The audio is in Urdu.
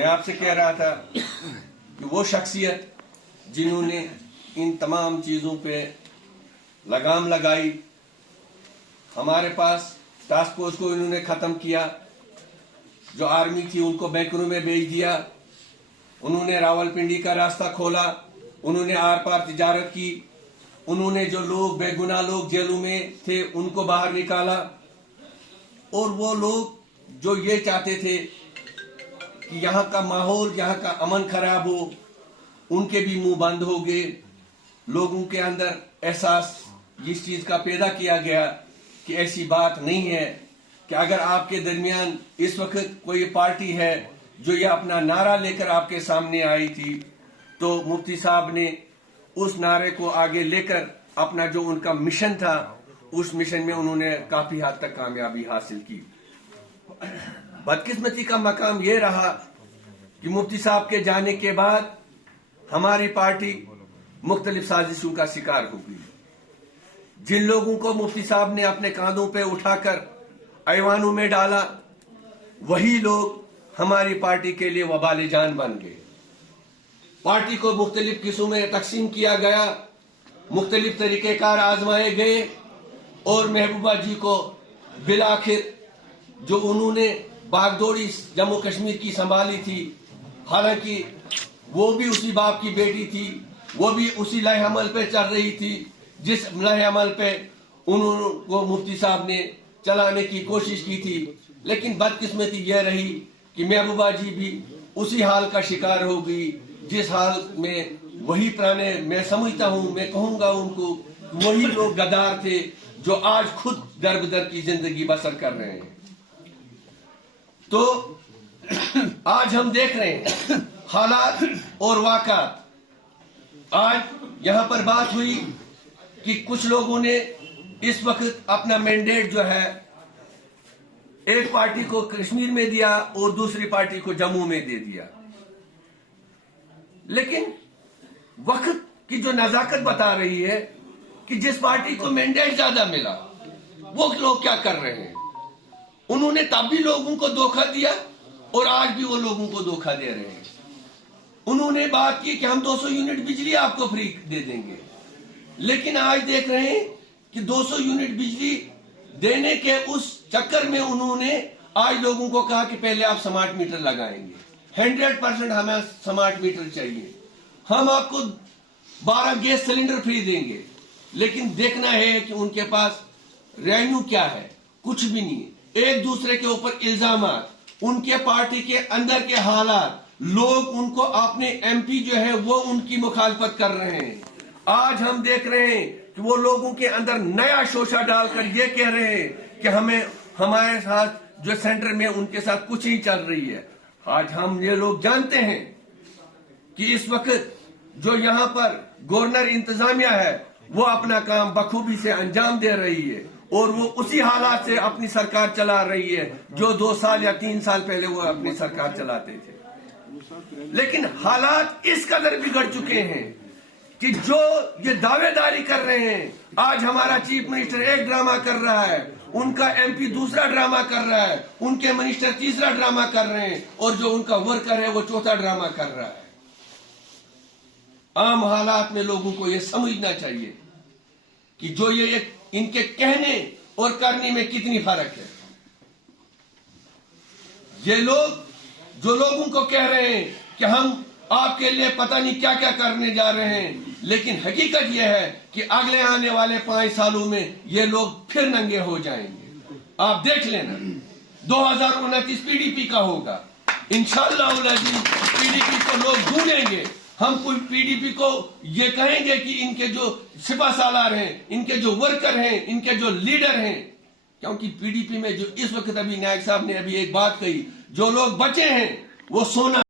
میں آپ سے کہہ رہا تھا کہ وہ شخصیت جنہوں نے ان تمام چیزوں پہ لگام لگائی، ہمارے پاس ٹاسک فورس کو انہوں نے ختم کیا، جو آرمی تھی ان کو بینکروں میں بھیج دیا، انہوں نے راولپنڈی کا راستہ کھولا، انہوں نے آر پار تجارت کی، انہوں نے جو لوگ بے گناہ لوگ جیلوں میں تھے ان کو باہر نکالا، اور وہ لوگ جو یہ چاہتے تھے کہ یہاں کا ماحول، یہاں کا امن خراب ہو، ان کے بھی منہ بند ہو گئے۔ لوگوں کے اندر احساس اس چیز کا پیدا کیا گیا کہ ایسی بات نہیں ہے کہ اگر آپ کے درمیان اس وقت کوئی پارٹی ہے جو یہ اپنا نعرہ لے کر آپ کے سامنے آئی تھی، تو مفتی صاحب نے اس نعرے کو آگے لے کر اپنا جو ان کا مشن تھا، اس مشن میں انہوں نے کافی حد تک کامیابی حاصل کی۔ بدقسمتی کا مقام یہ رہا کہ مفتی صاحب کے جانے کے بعد ہماری پارٹی مختلف سازشوں کا شکار ہو گئی۔ جن لوگوں کو مفتی صاحب نے اپنے کاندھوں پہ اٹھا کر ایوانوں میں ڈالا، وہی لوگ ہماری پارٹی کے لیے وبال جان بن گئے۔ پارٹی کو مختلف قسموں میں تقسیم کیا گیا، مختلف طریقہ کار آزمائے گئے، اور محبوبہ جی کو بالآخر جو انہوں نے باغ دوڑی جموں کشمیر کی سنبھالی تھی، حالانکہ وہ بھی اسی باپ کی بیٹی تھی، وہ بھی اسی لائح عمل پہ چل رہی تھی جس لائح عمل پہ انہوں کو مفتی صاحب نے چلانے کی کوشش کی تھی، لیکن بدقسمتی یہ رہی کہ محبوبہ جی بھی اسی حال کا شکار ہو گئی جس حال میں وہی پرانے، میں سمجھتا ہوں، میں کہوں گا ان کو، وہی لوگ غدار تھے جو آج خود در بدر کی زندگی بسر کر رہے ہیں۔ تو آج ہم دیکھ رہے ہیں حالات اور واقعات۔ آج یہاں پر بات ہوئی کہ کچھ لوگوں نے اس وقت اپنا مینڈیٹ جو ہے ایک پارٹی کو کشمیر میں دیا اور دوسری پارٹی کو جموں میں دے دیا، لیکن وقت کی جو نزاکت بتا رہی ہے کہ جس پارٹی کو مینڈیٹ زیادہ ملا وہ لوگ کیا کر رہے ہیں۔ انہوں نے تب بھی لوگوں کو دھوکہ دیا اور آج بھی وہ لوگوں کو دھوکہ دے رہے ہیں۔ انہوں نے بات کی کہ ہم 200 یونٹ بجلی آپ کو فری دے دیں گے، لیکن آج دیکھ رہے ہیں کہ 200 یونٹ بجلی دینے کے اس چکر میں انہوں نے آج لوگوں کو کہا کہ پہلے آپ سمارٹ میٹر لگائیں گے، 100% ہمیں سمارٹ میٹر چاہیے، ہم آپ کو 12 گیس سلنڈر فری دیں گے، لیکن دیکھنا ہے کہ ان کے پاس ریونیو کیا ہے، کچھ بھی نہیں ہے۔ ایک دوسرے کے اوپر الزامات، ان کے پارٹی کے اندر کے حالات، لوگ ان کو اپنے ایم پی جو ہے وہ ان کی مخالفت کر رہے ہیں۔ آج ہم دیکھ رہے ہیں کہ وہ لوگوں کے اندر نیا شوشہ ڈال کر یہ کہہ رہے ہیں کہ ہمارے ساتھ جو سینٹر میں ان کے ساتھ کچھ نہیں چل رہی ہے۔ آج ہم یہ لوگ جانتے ہیں کہ اس وقت جو یہاں پر گورنر انتظامیہ ہے وہ اپنا کام بخوبی سے انجام دے رہی ہے، اور وہ اسی حالات سے اپنی سرکار چلا رہی ہے جو 2 سال یا 3 سال پہلے وہ اپنی سرکار چلاتے تھے۔ لیکن حالات اس قدر بگڑ چکے ہیں کہ جو یہ دعوے داری کر رہے ہیں، آج ہمارا چیف منسٹر ایک ڈرامہ کر رہا ہے، ان کا ایم پی دوسرا ڈرامہ کر رہا ہے، ان کے منسٹر تیسرا ڈرامہ کر رہے ہیں، اور جو ان کا ورکر ہے وہ چوتھا ڈرامہ کر رہا ہے۔ عام حالات میں لوگوں کو یہ سمجھنا چاہیے کہ جو یہ ان کے کہنے اور کرنے میں کتنی فرق ہے۔ یہ لوگ جو لوگوں کو کہہ رہے ہیں کہ ہم آپ کے لیے پتہ نہیں کیا کیا کرنے جا رہے ہیں، لیکن حقیقت یہ ہے کہ اگلے آنے والے 5 سالوں میں یہ لوگ پھر ننگے ہو جائیں گے۔ آپ دیکھ لینا 2029 پی ڈی پی کا ہوگا، انشاءاللہ پی ڈی پی کو لوگ ڈھونڈیں گے۔ ہم کوئی پی ڈی پی کو یہ کہیں گے کہ ان کے جو سپہ سالار ہیں، ان کے جو ورکر ہیں، ان کے جو لیڈر ہیں، کیونکہ پی ڈی پی میں جو اس وقت ابھی نائب صاحب نے ابھی ایک بات کہی، جو لوگ بچے ہیں وہ سونا